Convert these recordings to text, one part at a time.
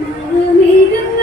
ഒരു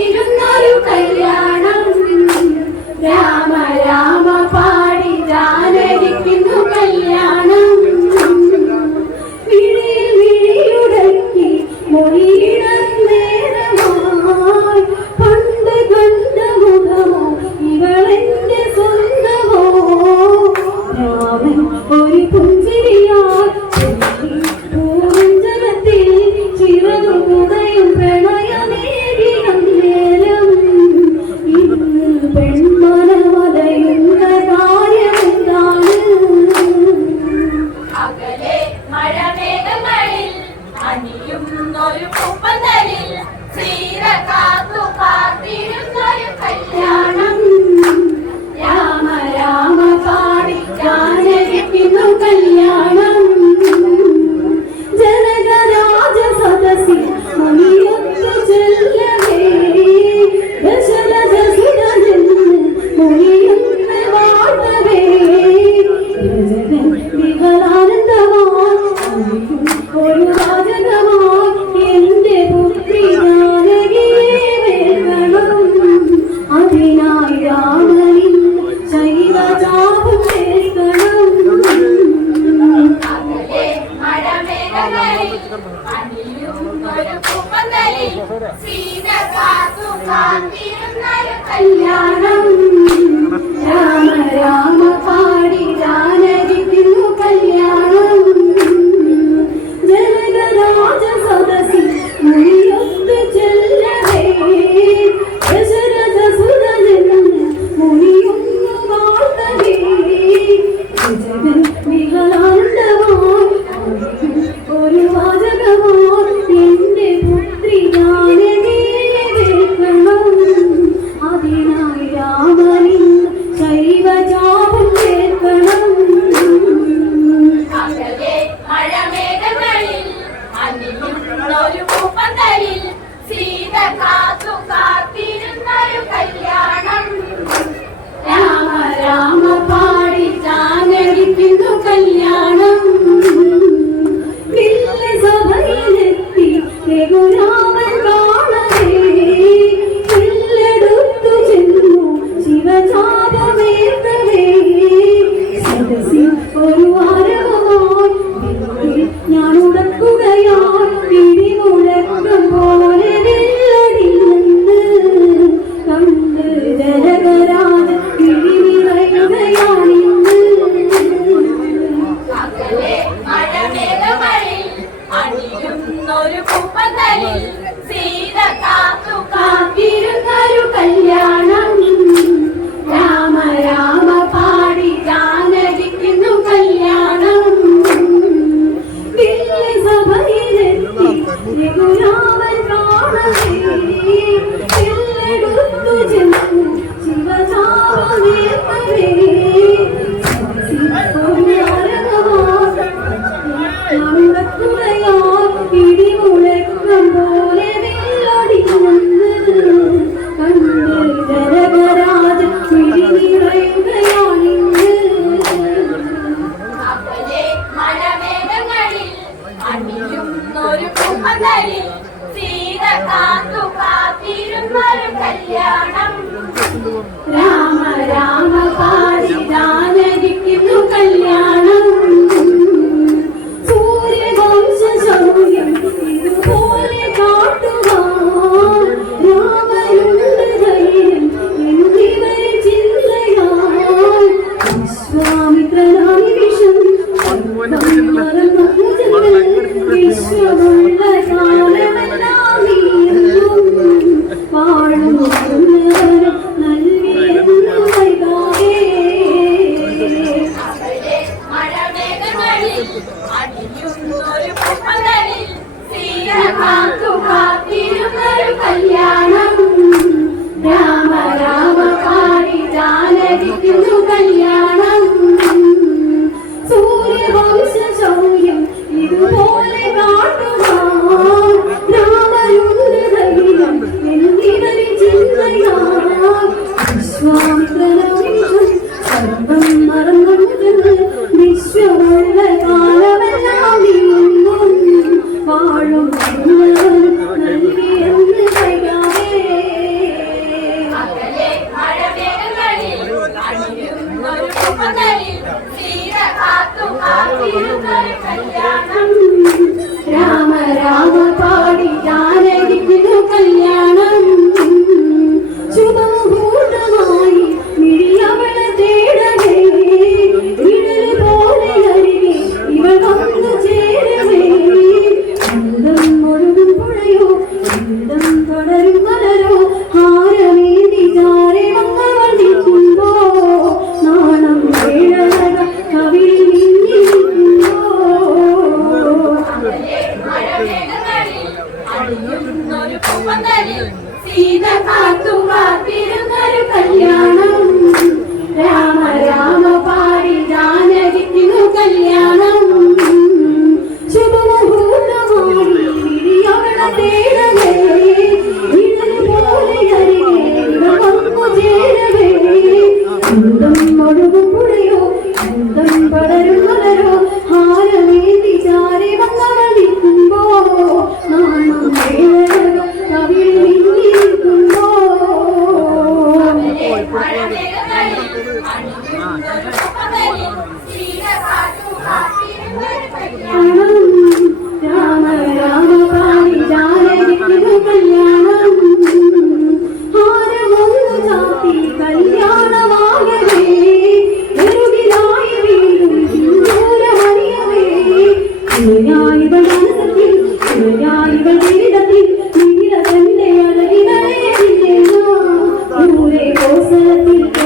ഇരുന്നൊരു കല്യാണം. രാമ രാമ പാടി ജാനരിക്കുന്നു കല്യാണം. വിഴിയിൽ വിഴിയുടക്കി മൊഴിയിടം നേരമായി. പണ്ട് കണ്ട മുഖമോ ഇവളെന്റെ സ്വന്തമോ? രാമൻ ഒരു പുഞ്ചിരിയാൽ വന്നൊരു കുപ്പതലിൽ സീത കാത്തു കാത്തിരുന്നൊരു കല്യാണം করুন രാമ രാമ പാടി facility